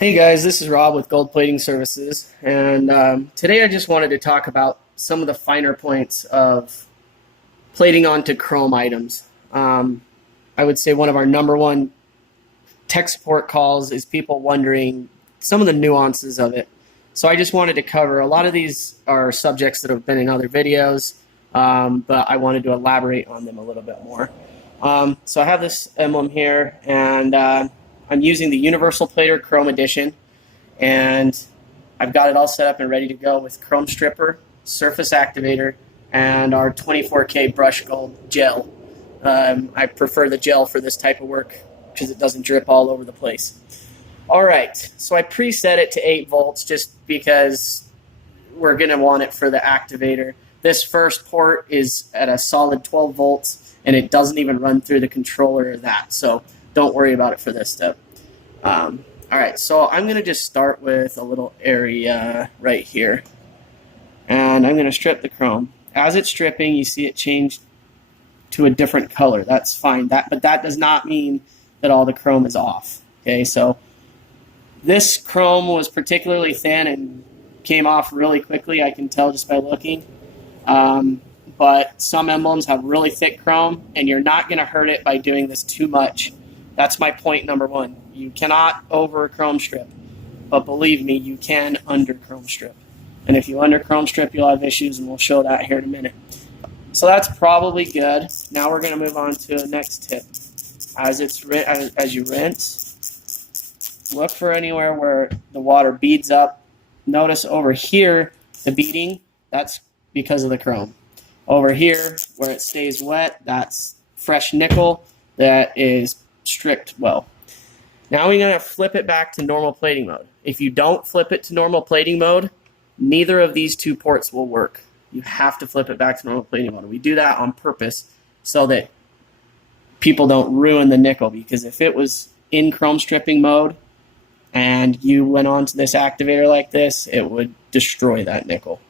Hey guys, this is Rob with Gold Plating Services, and today I just wanted to talk about some of the finer points of plating onto chrome items. I would say one of our number one tech support calls is people wondering some of the nuances of it. So I just wanted to cover a lot of these are subjects that have been in other videos, but I wanted to elaborate on them a little bit more. So I have this emblem here, and I'm using the Universal Plater Chrome Edition, and I've got it all set up and ready to go with Chrome Stripper, Surface Activator, and our 24K Brush Gold Gel. I prefer the gel for this type of work because it doesn't drip all over the place. All right, so I preset it to 8 volts just because we're going to want it for the activator. This first port is at a solid 12 volts, and it doesn't even run through the controller or that, so don't worry about it for this step. All right, so I'm going to just start with a little area right here, and I'm going to strip the chrome. As it's stripping, you see it change to a different color. That's fine, but that does not mean that all the chrome is off. Okay, so this chrome was particularly thin and came off really quickly. I can tell just by looking. But some emblems have really thick chrome, and you're not going to hurt it by doing this too much. That's my point number one. You cannot over chrome strip, but believe me, you can under chrome strip. And if you under chrome strip, you'll have issues, and we'll show that here in a minute. So that's probably good. Now we're going to move on to the next tip. As you rinse, look for anywhere where the water beads up. Notice over here, the beading, that's because of the chrome. Over here, where it stays wet, that's fresh nickel that is stripped well. Now we're going to flip it back to normal plating mode. If you don't flip it to normal plating mode, neither of these two ports will work. You have to flip it back to normal plating mode. We do that on purpose so that people don't ruin the nickel, because if it was in chrome stripping mode and you went on to this activator like this, it would destroy that nickel.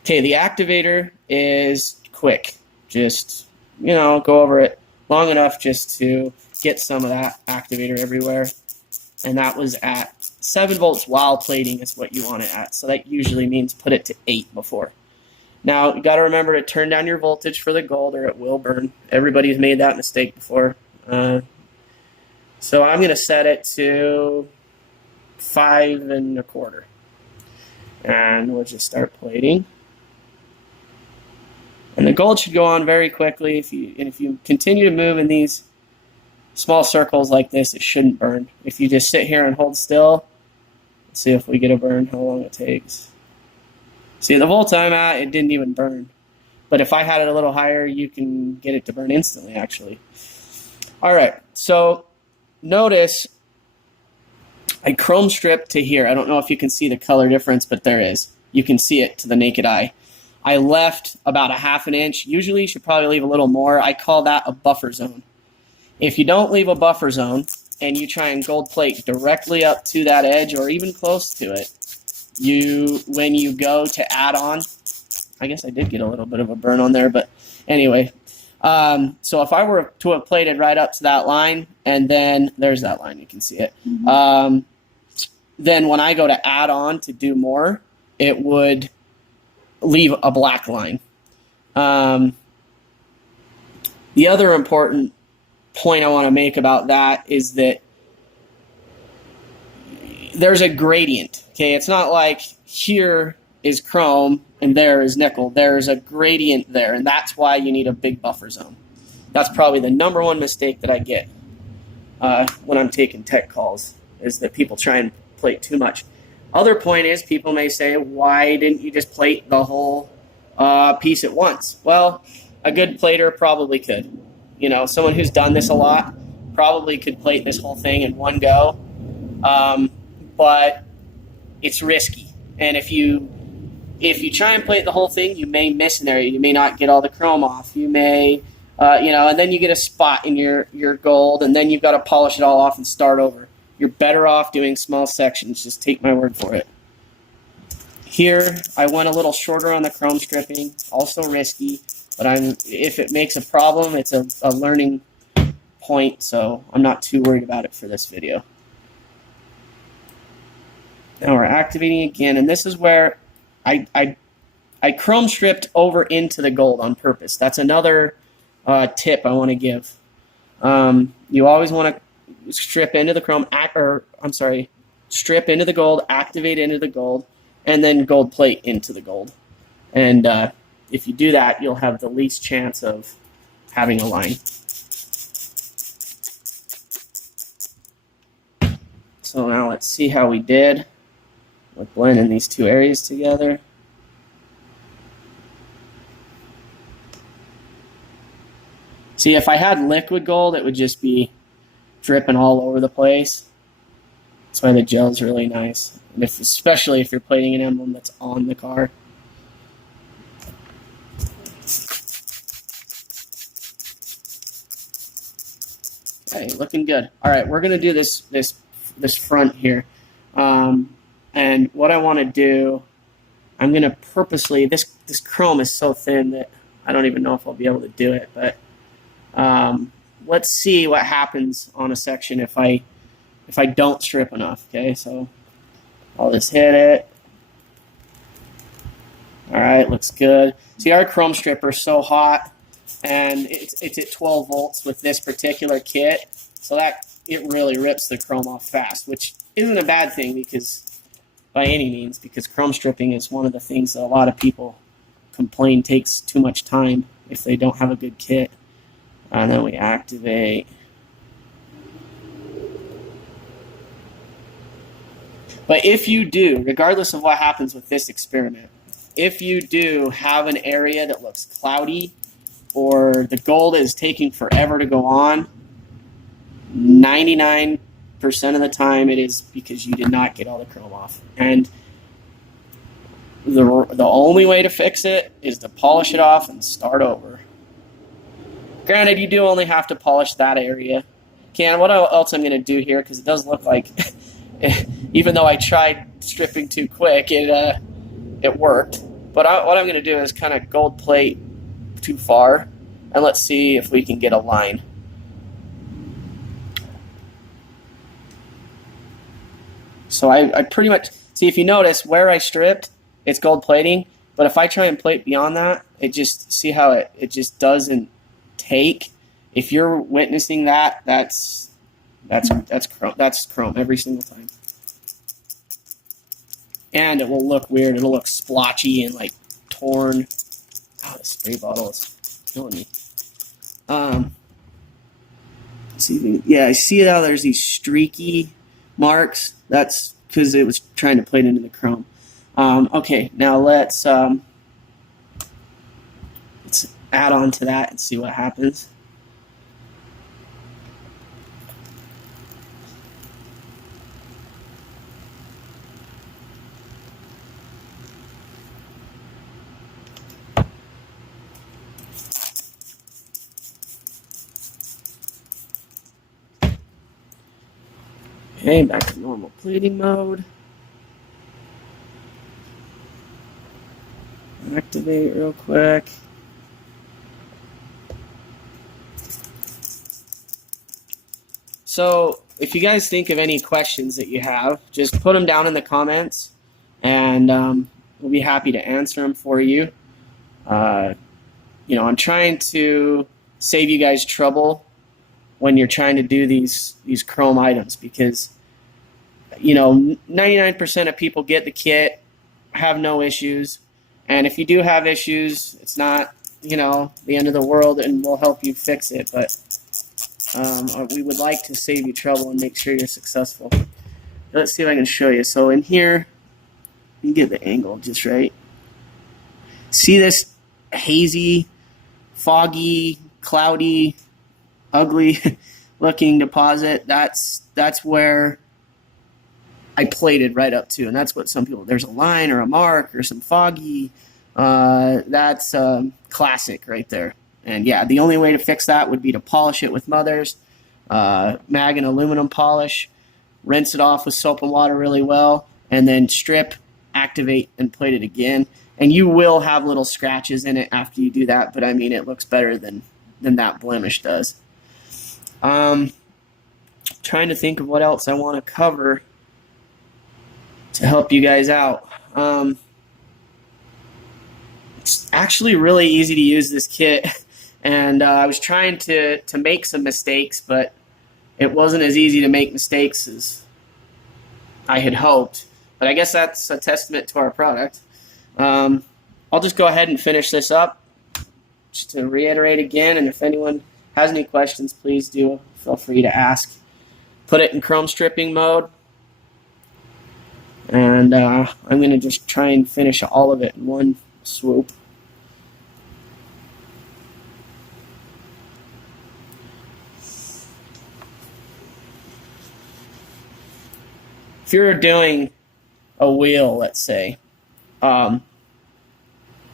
Okay, the activator is quick. Just, go over it long enough just to get some of that activator everywhere. And that was at 7 volts while plating is what you want it at. So that usually means put it to 8 before. Now, you got to remember to turn down your voltage for the gold or it will burn. Everybody's made that mistake before. So I'm going to set it to 5 1/4. And we'll just start plating. And the gold should go on very quickly. If you continue to move in these small circles like this, it shouldn't burn. If you just sit here and hold still, let's see if we get a burn, how long it takes. See, the volt I'm at, it didn't even burn. But if I had it a little higher, you can get it to burn instantly, actually. All right, so notice I chrome stripped to here. I don't know if you can see the color difference, but there is. You can see it to the naked eye. I left about 1/2 inch. Usually you should probably leave a little more. I call that a buffer zone. If you don't leave a buffer zone and you try and gold plate directly up to that edge or even close to it, when you go to add on, I guess I did get a little bit of a burn on there, but anyway. So if I were to have plated right up to that line, and then there's that line, you can see it. Then when I go to add on to do more, it would leave a black line. The other important point I want to make about that is that there's a gradient. Okay, it's not like here is chrome and there is nickel. There's a gradient there, and that's why you need a big buffer zone. That's probably the number one mistake that I get when I'm taking tech calls, is that people try and plate too much. Other point is, people may say, why didn't you just plate the whole piece at once? Well, a good plater probably could. Someone who's done this a lot probably could plate this whole thing in one go, but it's risky. And if you try and plate the whole thing, you may miss an area. You may not get all the chrome off. You may, and then you get a spot in your gold, and then you've got to polish it all off and start over. You're better off doing small sections. Just take my word for it. Here, I went a little shorter on the chrome stripping. Also risky, but if it makes a problem, it's a learning point, so I'm not too worried about it for this video. Now we're activating again, and this is where I chrome stripped over into the gold on purpose. That's another tip I want to give. You always want to strip into the chrome, strip into the gold, activate into the gold, and then gold plate into the gold. And if you do that, you'll have the least chance of having a line. So now let's see how we did with blending these two areas together. See, if I had liquid gold, it would just be dripping all over the place. That's why the gel's really nice, and especially if you're plating an emblem that's on the car. Okay, looking good. All right, we're gonna do this front here, and what I want to do, I'm gonna purposely this chrome is so thin that I don't even know if I'll be able to do it, but let's see what happens on a section if I don't strip enough. Okay, so I'll just hit it. All right, looks good. See, our chrome stripper is so hot, and it's at 12 volts with this particular kit, so that it really rips the chrome off fast, which isn't a bad thing because by any means, because chrome stripping is one of the things that a lot of people complain takes too much time if they don't have a good kit. And then we activate. But if you do, regardless of what happens with this experiment, if you do have an area that looks cloudy or the gold is taking forever to go on, 99% of the time it is because you did not get all the chrome off. And the only way to fix it is to polish it off and start over. Granted, you do only have to polish that area. What else I'm going to do here, because it does look like, even though I tried stripping too quick, it worked. But what I'm going to do is kind of gold plate too far, and let's see if we can get a line. So I pretty much, see if you notice where I stripped, it's gold plating, but if I try and plate beyond that, it just, see how it just doesn't take. If you're witnessing that, that's chrome every single time, and it will look weird. It'll look splotchy and like torn. Oh, the spray bottle is killing me. See, yeah, I see how there's these streaky marks. That's because it was trying to plate into the chrome. Okay, now let's add on to that and see what happens. Okay, back to normal plating mode. Activate real quick. So if you guys think of any questions that you have, just put them down in the comments, and we'll be happy to answer them for you. I'm trying to save you guys trouble when you're trying to do these chrome items, because 99% of people get the kit, have no issues, and if you do have issues, it's not the end of the world, and we'll help you fix it. But we would like to save you trouble and make sure you're successful. Let's see if I can show you. So in here, you get the angle just right. See this hazy, foggy, cloudy, ugly looking deposit? That's where I plated right up to, and that's what some people, there's a line or a mark or some foggy. That's classic right there. And yeah, the only way to fix that would be to polish it with Mother's mag and aluminum polish, rinse it off with soap and water really well, and then strip, activate, and plate it again. And you will have little scratches in it after you do that, but I mean, it looks better than that blemish does. Trying to think of what else I want to cover. to help you guys out. It's actually really easy to use this kit, and I was trying to make some mistakes, but it wasn't as easy to make mistakes as I had hoped. But I guess that's a testament to our product. I'll just go ahead and finish this up. Just to reiterate again, and if anyone has any questions, please do feel free to ask. Put it in chrome stripping mode, and I'm going to just try and finish all of it in one swoop. If you're doing a wheel, let's say,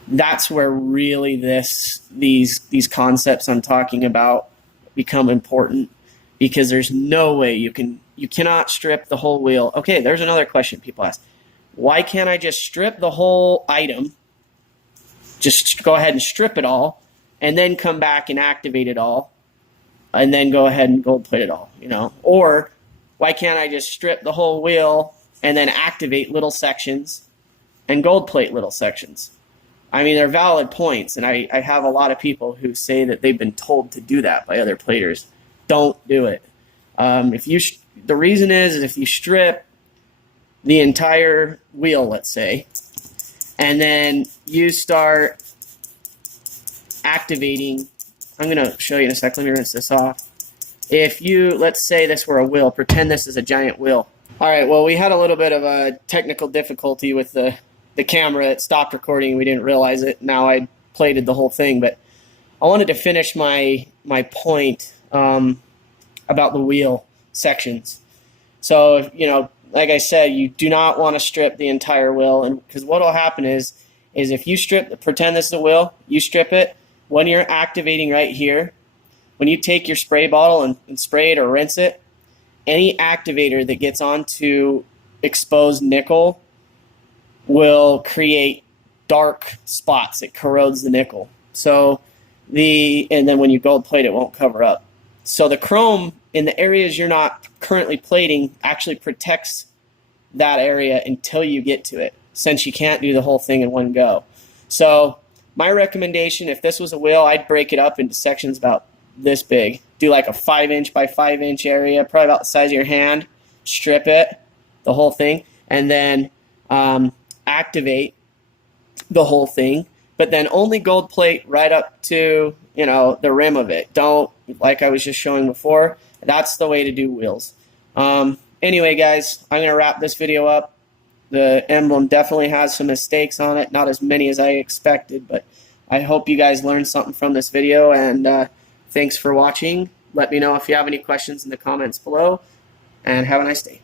that's where really these concepts I'm talking about become important, because there's no way you cannot strip the whole wheel. Okay, there's another question people ask. Why can't I just strip the whole item, just go ahead and strip it all, and then come back and activate it all, and then go ahead and gold plate it all, Or why can't I just strip the whole wheel and then activate little sections and gold plate little sections? I mean, they're valid points, and I have a lot of people who say that they've been told to do that by other platers. Don't do it. The reason is if you strip the entire wheel, let's say, and then you start activating, I'm going to show you in a sec. Let me rinse this off. If let's say this were a wheel, pretend this is a giant wheel. All right, well, we had a little bit of a technical difficulty with the camera. It stopped recording. We didn't realize it. Now I plated the whole thing, but I wanted to finish my point about the wheel sections. So, like I said, you do not want to strip the entire wheel, and because what will happen is if you pretend this is a wheel, you strip it, when you're activating right here, when you take your spray bottle and spray it or rinse it, any activator that gets onto exposed nickel will create dark spots. It corrodes the nickel. So and then when you gold plate, it won't cover up. So the chrome in the areas you're not currently plating actually protects that area until you get to it, since you can't do the whole thing in one go. So my recommendation, if this was a wheel, I'd break it up into sections about this big. Do like a 5-inch by 5-inch area, probably about the size of your hand. Strip it, the whole thing, and then activate the whole thing, but then only gold plate right up to the rim of it. Don't, like I was just showing before, that's the way to do wheels. Anyway, guys, I'm going to wrap this video up. The Emblem definitely has some mistakes on it, not as many as I expected, but I hope you guys learned something from this video, and thanks for watching. Let me know if you have any questions in the comments below, and have a nice day.